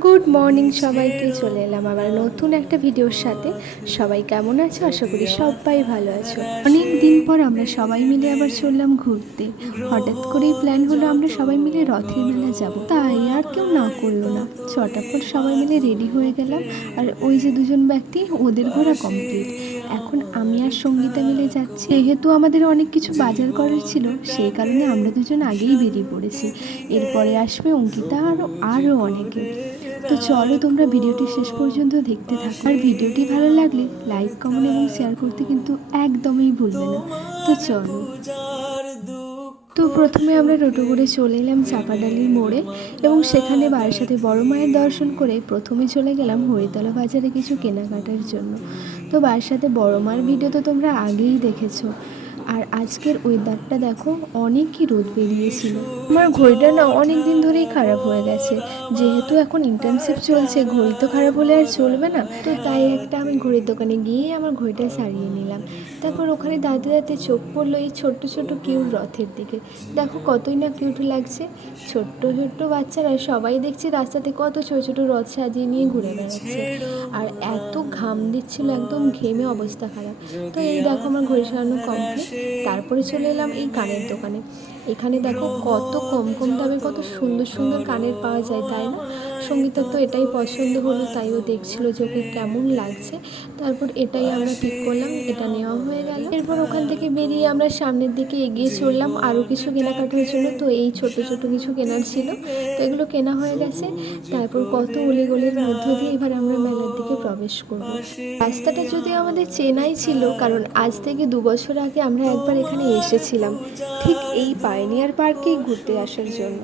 Good morning সবাইকে, চলে এলাম আবার নতুন একটা ভিডিওর সাথে। সবাই কেমন আছো? আশা করি সবাই ভালো আছো। অনেক দিন পর আমরা সবাই মিলে আবার চললাম ঘুরতে। হঠাৎ করেই প্ল্যান হলো আমরা সবাই মিলে রথের মেলা যাব, তাই আর কেউ না করলো না। চটাপট সবাই মিলে রেডি হয়ে গেলাম। আর ওই যে দুজন ব্যক্তি, ওদের ঘোরা কমপ্লিট। এখন আমি আর সঙ্গীতা মিলে যাচ্ছি। যেহেতু আমাদের অনেক কিছু বাজার করার ছিল, সেই কারণে আমরা দুজন আগেই বেরিয়ে পড়েছি। এরপরে আসবে অঙ্কিতা আরও অনেকে। তো চলো তোমরা ভিডিওটি শেষ পর্যন্ত দেখতে থাকো। আর ভিডিওটি ভালো লাগলে লাইক, কমেন্ট এবং শেয়ার করতে কিন্তু একদমই ভুলবে না। তো চলো। তো প্রথমে আমরা টোটো করে চলে এলাম চাপাডালির মোড়ে, এবং সেখানে বাড়ির সাথে বড় মায়ের দর্শন করে প্রথমে চলে গেলাম হরিতলা বাজারে কিছু কেনাকাটার জন্য। তো বাড়ির সাথে বড় মার ভিডিও তো তোমরা আগেই দেখেছো। আর আজকের ওয়েদারটা দেখো, অনেকই রোদ বেরিয়েছিল। আমার ঘড়িটা না অনেক দিন ধরেই খারাপ হয়ে গেছে। যেহেতু এখন ইন্টার্নশিপ চলছে, ঘড়ি তো খারাপ হলে আর চলবে না। তো তাই একটা আমি ঘড়ির দোকানে গিয়ে আমার ঘড়িটা সারিয়ে নিলাম। তারপর ওখানে দাঁড়াতে দাঁড়াতে চোখ পড়লো এই ছোট্ট ছোট্ট কিউট রথের দিকে। দেখো কতই না কিউট লাগছে। ছোট্ট ছোট্ট বাচ্চারা সবাই দেখছি রাস্তাতে কত ছোট ছোট রথ সাজিয়ে নিয়ে ঘুরে বেড়াচ্ছে। আর এত ঘাম দিচ্ছিল, একদম ঘেমে অবস্থা খারাপ। তো এই দেখো আমার ঘড়ি সারানো কমপ্লিট। তারপরে চলে এলাম এই কানের দোকানে। এখানে দেখো কত কম কম দামে কত সুন্দর সুন্দর কানের পাওয়া যায়, তাই না? সঙ্গীতার তো এটাই পছন্দ হলো, তাই ও দেখছিল যে ওকে কেমন লাগছে। তারপর এটাই আমরা ঠিক করলাম, এটা নেওয়া হয়ে গেল। এরপর ওখান থেকে বেরিয়ে আমরা সামনের দিকে এগিয়ে চললাম আরও কিছু কেনাকাটার জন্য। তো এই ছোট ছোট কিছু কেনার ছিল, তো এগুলো কেনা হয়ে গেছে। তারপর কত অলিগলির মধ্য দিয়ে এবার আমরা মেলার দিকে প্রবেশ করব। রাস্তাটা যদিও আমাদের চেনাই ছিল, কারণ আজ থেকে 2 বছর আগে আমরা একবার এখানে এসেছিলাম, ঠিক এই পাইনিয়ার পার্কেই ঘুরতে আসার জন্য।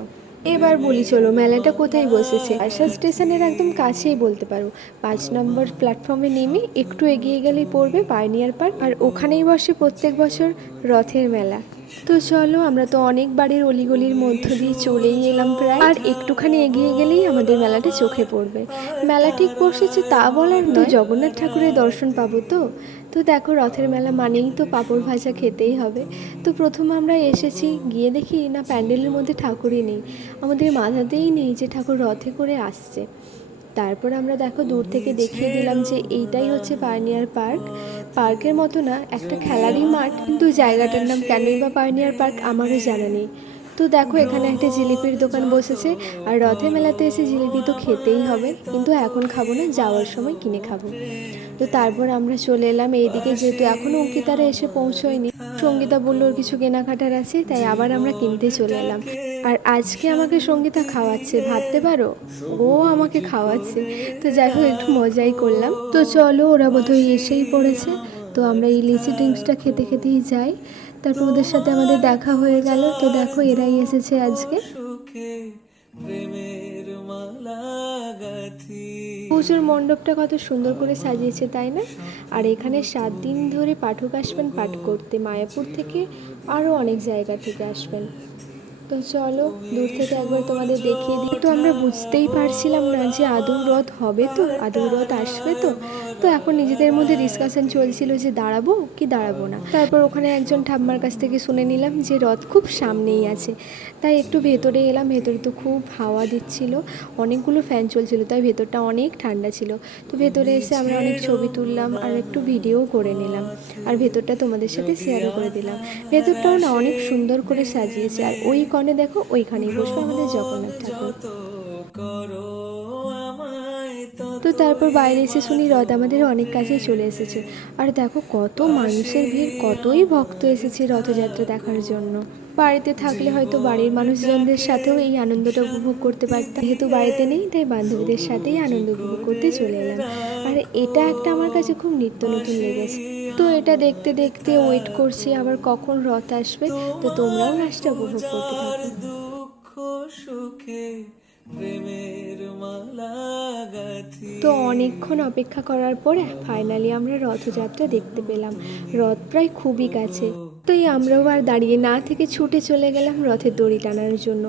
এবার বলি চলো, মেলাটা কোথায় বসেছে? আশা স্টেশনের একদম কাছেই বলতে পারো। 5 নম্বর প্ল্যাটফর্মে নেমে একটু এগিয়ে গেলেই পড়বে পাইনিয়ার পার্ক, আর ওখানেই বসে প্রত্যেক বছর রথের মেলা। তো চলো, আমরা তো অনেক বাড়ির অলিগলির মধ্য দিয়ে চলেই এলাম প্রায়, আর একটুখানি এগিয়ে গেলেই আমাদের মেলাটা চোখে পড়বে। মেলা ঠিক বসেছে তা বলার নয়, জগন্নাথ ঠাকুরের দর্শন পাবো তো। তো দেখো, রথের মেলা মানেই তো পাঁপড় ভাজা খেতেই হবে। তো প্রথমে আমরা এসেছি, গিয়ে দেখি না প্যান্ডেলের মধ্যে ঠাকুরই নেই। আমাদের মাথাতেই নেই যে ঠাকুর রথে করে আসছে। তারপর আমরা দেখো দূর থেকে দেখিয়ে দিলাম যে এইটাই হচ্ছে পাইনিয়ার পার্ক। পার্কের মতো না, একটা খেলারই মাঠ, কিন্তু জায়গাটার নাম কেনই বা পাইনিয়ার পার্ক আমারও জানা নেই। তো দেখো এখানে একটা জিলিপির দোকান বসেছে, আর রথে মেলাতে এসে জিলিপি তো খেতেই হবে, কিন্তু এখন খাবো না, যাওয়ার সময় কিনে খাবো। তো তারপর আমরা চলে এলাম এইদিকে, যেহেতু এখনও অঙ্কিতারা এসে পৌঁছয়নি। সঙ্গীতা বললো ওর কিছু কেনাকাটার আছে, তাই আবার আমরা কিনতে চলে এলাম। আর আজকে আমাকে সঙ্গীতা খাওয়াচ্ছে, ভাবতে পারো, ও আমাকে খাওয়াচ্ছে। তো যাই হোক, একটু মজাই করলাম। তো চলো, ওরা বোধহয় এসেই পড়েছে। তো আমরা এই লিচি ড্রিঙ্কসটা খেতে খেতেই যাই। তারপর ওদের সাথে আমাদের দেখা হয়ে গেল। তো দেখো এরাই এসেছে আজকে। পুজোর মণ্ডপটা কত সুন্দর করে সাজিয়েছে, তাই না? আর এখানে 7 দিন ধরে পাঠক আসবেন পাঠ করতে, মায়াপুর থেকে আরও অনেক জায়গা থেকে আসবেন। তো চলো, দূর থেকে একবার তোমাদের দেখিয়ে দিই। তো আমরা বুঝতেই পারছিলাম না যে আদৌ রথ হবে তো, আদৌ রথ আসবে তো। তো এখন নিজেদের মধ্যে ডিসকাশন চলছিল যে দাঁড়াবো কি দাঁড়াবো না। তারপর ওখানে একজন ঠাম্মার কাছ থেকে শুনে নিলাম যে রথ খুব সামনেই আছে। তাই একটু ভেতরে এলাম। ভেতরে তো খুব হাওয়া দিচ্ছিল, অনেকগুলো ফ্যান চলছিল, তাই ভেতরটা অনেক ঠান্ডা ছিল। তো ভেতরে এসে আমরা অনেক ছবি তুললাম আর একটু ভিডিও করে নিলাম, আর ভেতরটা তোমাদের সাথে শেয়ারও করে দিলাম। ভেতরটাও না অনেক সুন্দর করে সাজিয়েছে। আর ওই কনে দেখো, ওইখানেই বসবে আমাদের জগন্নাথ ঠাকুর। তো তারপর বাইরে এসে শুনি রথ আমাদের অনেক কাছেই চলে এসেছে। আর দেখো কত মানুষের ভিড়, কতই ভক্ত এসেছে রথযাত্রা দেখার জন্য। বাড়িতে থাকলে হয়তো বাড়ির মানুষজনদের সাথেও এই আনন্দটা উপভোগ করতে পারতাম, যেহেতু বাড়িতে নেই তাই বান্ধবীদের সাথেই আনন্দ উপভোগ করতে চলে এলাম। আর এটা একটা আমার কাছে খুব নিত্য নতুন লেগেছে। তো এটা দেখতে দেখতে ওয়েট করছি আবার কখন রথ আসবে। তো তোমরাও নাচটা উপভোগ করতে থাকো। তো অনেকক্ষণ অপেক্ষা করার পরে ফাইনালি আমরা রথযাত্রা দেখতে পেলাম। রথ প্রায় খুবই কাছে। তাই আমরাও আর দাঁড়িয়ে না থেকে ছুটে চলে গেলাম রথের দড়ি টানার জন্য।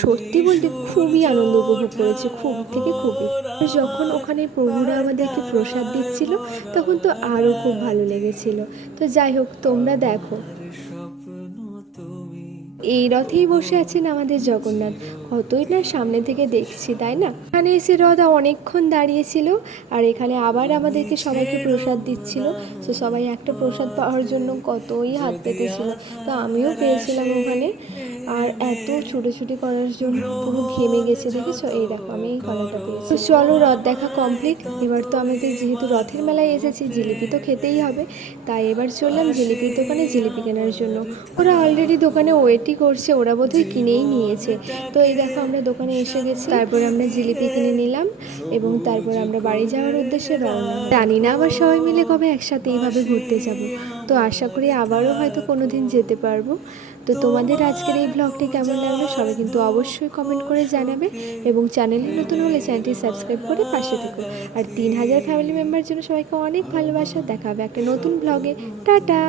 সত্যি বলতে খুবই আনন্দ উপভোগ করেছি, খুব থেকে খুবই। যখন ওখানে প্রভুরা আমাদেরকে প্রসাদ দিচ্ছিল, তখন তো আরও খুব ভালো লেগেছিল। তো যাই হোক, তোমরা দেখো, এই রথেই বসে আছেন আমাদের জগন্নাথ। কতই না সামনে থেকে দেখছি, তাই না? এখানে এসে রদা অনেকক্ষণ দাঁড়িয়েছিল, আর এখানে আবার আমাদেরকে সবাইকে প্রসাদ দিচ্ছিল। তো সবাই একটা প্রসাদ পাওয়ার জন্য কতই হাত পেতেছিল, তো আমিও পেয়েছিলাম ওখানে। আর এত ছুটোছুটি করার জন্য পুরো ঘেমে গেছে, দেখেছো? এই দেখো আমি এই কলাটা পেয়েছি। তো চলো, রথ দেখা কমপ্লিট। এবার তো আমাদের যেহেতু রথের মেলায় এসেছি, জিলিপি তো খেতেই হবে, তাই এবার চললাম জিলিপির দোকানে জিলিপি কেনার জন্য। ওরা অলরেডি দোকানে ওয়েটই করছে, ওরা বোধহয় কিনেই নিয়েছে। তো এই দেখো আমরা দোকানে এসে গেছি, তারপর আমরা জিলিপি কিনে নিলাম এবং তারপর আমরা বাড়ি যাওয়ার উদ্দেশ্যে রওনা। জানি না আবার সবাই মিলে কবে একসাথে এইভাবে ঘুরতে যাব, তো আশা করি আবারও হয়তো কোনো দিন যেতে পারবো। তো তোমাদের আজকের এই ব্লগটি কেমন লাগলো সবাই কিন্তু অবশ্যই কমেন্ট করে জানাবে, এবং চ্যানেলে নতুন হলে চ্যানেলটি সাবস্ক্রাইব করে পাশে থেকো। আর 3000 ফ্যামিলি মেম্বার জন্য সবাইকে অনেক ভালোবাসা। দেখা হবে একটা নতুন ব্লগে। টাটা।